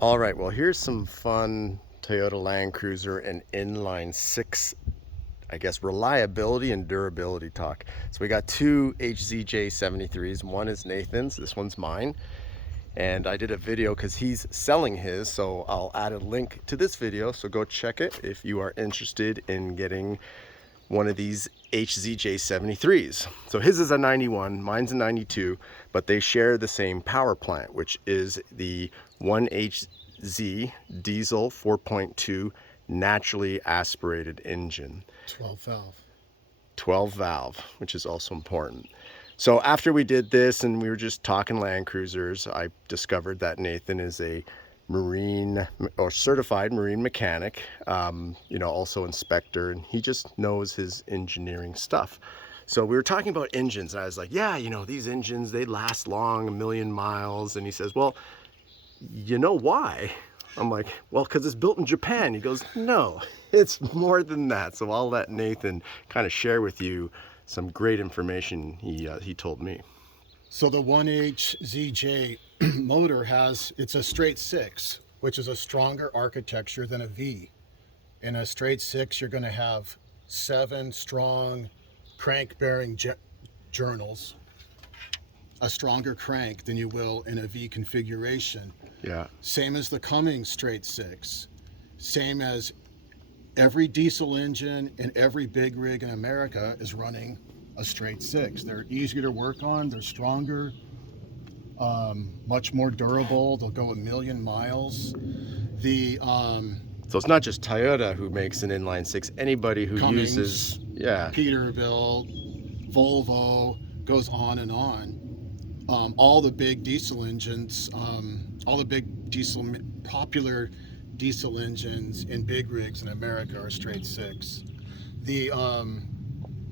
All right, well, here's some fun Toyota Landcruiser and inline 6, I guess, reliability and durability talk. So we got two HZJ73s. One is Nathan's, this one's mine. And I did a video because he's selling his, so I'll add a link to this video. So go check it if you are interested in getting one of these HZJ73s. So his is a 91, mine's a 92, but they share the same power plant, which is the 1HZ diesel 4.2 naturally aspirated engine. 12 valve. 12 valve, which is also important. So after we did this and we were just talking Land Cruisers, I discovered that Nathan is a marine or certified marine mechanic, also inspector, and he just knows his engineering stuff. So we were talking about engines, and I was like, yeah, these engines, they last long, 1,000,000 miles. And he says, well, you know why? I'm like, well, because it's built in Japan. He goes, no, it's more than that. So I'll let Nathan kind of share with you some great information he told me. So the 1HZJ motor it's a straight 6, which is a stronger architecture than a V. In a straight 6, you're going to have 7 strong crank bearing journals, a stronger crank than you will in a V configuration. Yeah. Same as the Cummins straight 6. Same as every diesel engine in every big rig in America is running a straight 6. They're easier to work on. They're stronger, much more durable. They'll go 1,000,000 miles. So it's not just Toyota who makes an inline 6. Anybody who Cummins, uses, Peterbilt, Volvo, goes on and on. All the big diesel engines, popular diesel engines in big rigs in America are straight 6.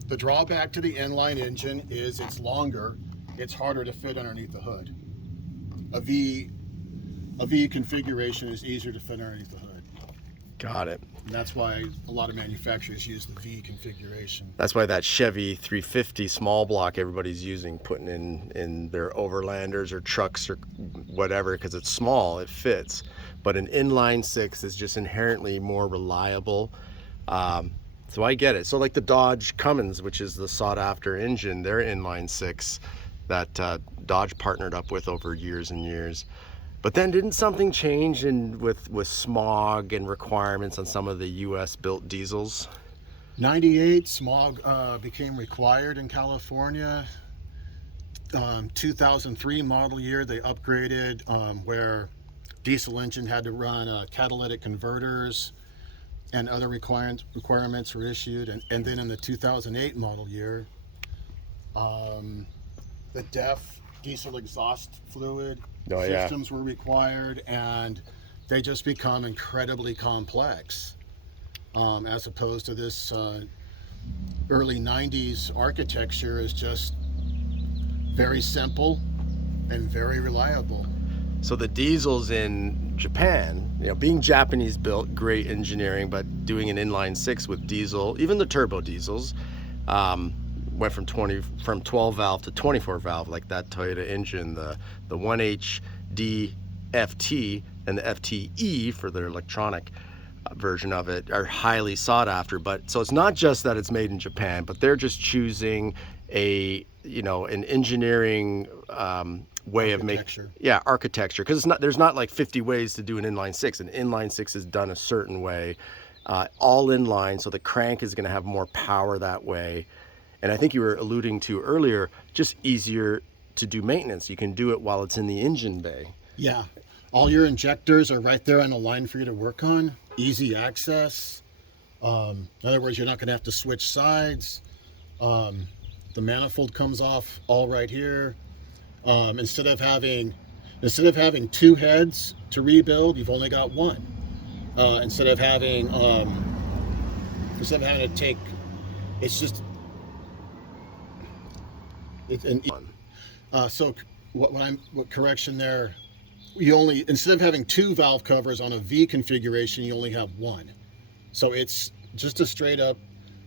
The drawback to the inline engine is it's longer, it's harder to fit underneath the hood. A V configuration is easier to fit underneath the hood. Got it. And that's why a lot of manufacturers use the V configuration. That's why that Chevy 350 small block everybody's using, putting in their overlanders or trucks or whatever, because it's small, it fits. But an inline 6 is just inherently more reliable. So I get it. So like the Dodge Cummins, which is the sought after engine, their inline 6 that Dodge partnered up with over years and years. But then didn't something change with smog and requirements on some of the US built diesels? 98, smog became required in California. 2003 model year, they upgraded where diesel engine had to run catalytic converters, and other requirements were issued. And then in the 2008 model year, the DEF diesel exhaust fluid systems were required, and they just become incredibly complex, as opposed to this early 90s architecture is just very simple and very reliable. So the diesels in Japan, being Japanese built, great engineering, but doing an inline 6 with diesel, even the turbo diesels, went from 12 valve to 24 valve, like that Toyota engine. The 1HD FT and the FTE for their electronic version of it are highly sought after. But so it's not just that it's made in Japan, but they're just choosing an engineering way of making architecture, because there's not like 50 ways to do an inline 6. An inline 6 is done a certain way, all inline, so the crank is going to have more power that way. And I think you were alluding to earlier, just easier to do maintenance. You can do it while it's in the engine bay. Yeah, all your injectors are right there on the line for you to work on. Easy access. In other words, you're not going to have to switch sides. The manifold comes off all right here. Instead of having 2 heads to rebuild, you've only got 1. Instead of having to take, it's just so what correction there? Instead of having 2 valve covers on a V configuration, you only have 1. So it's just a straight up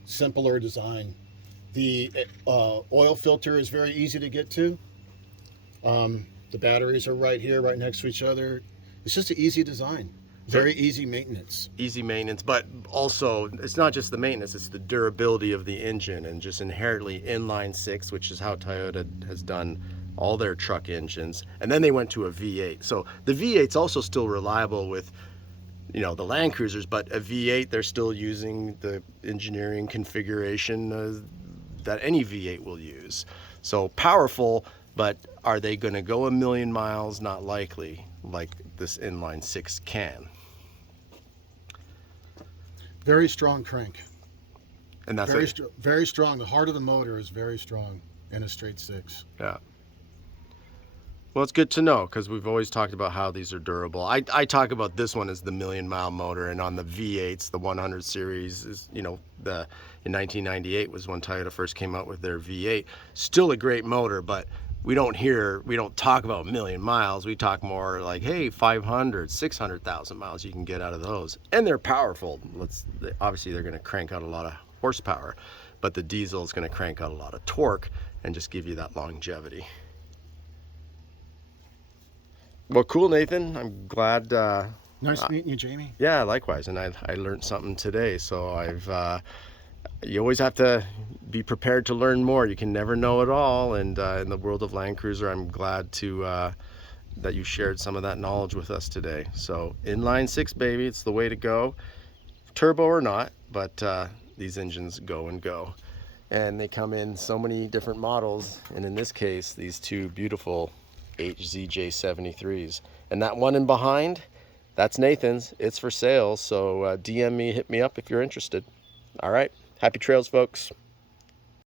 simpler design. The oil filter is very easy to get to. The batteries are right here, right next to each other. It's just an easy design, very easy maintenance. Easy maintenance, but also it's not just the maintenance, it's the durability of the engine, and just inherently inline 6, which is how Toyota has done all their truck engines. And then they went to a V8. So the V8's also still reliable with, you know, the Landcruisers, but a V8, they're still using the engineering configuration that any V8 will use. So powerful, but are they going to go a million miles? Not likely, like this inline 6 can. Very strong crank. And that's very strong. The heart of the motor is very strong in a straight 6. Yeah. Well, it's good to know, because we've always talked about how these are durable. I talk about this one as the million-mile motor, and on the V8s, the 100 series is, you know, in 1998 was when Toyota first came out with their V8. Still a great motor, but we don't talk about million miles. We talk more like, hey, 500, 600,000 miles you can get out of those. And they're powerful. Obviously, they're going to crank out a lot of horsepower, but the diesel is going to crank out a lot of torque and just give you that longevity. Well, cool, Nathan. I'm glad. Nice meeting you, Jamie. Yeah, likewise. And I learned something today. So you always have to be prepared to learn more. You can never know it all. And in the world of Landcruiser, I'm glad that you shared some of that knowledge with us today. So inline 6, baby, it's the way to go. Turbo or not, but these engines go and go. And they come in so many different models. And in this case, these two beautiful HZJ73s. And that one in behind, that's Nathan's. It's for sale. So DM me, hit me up if you're interested. All right. Happy trails, folks.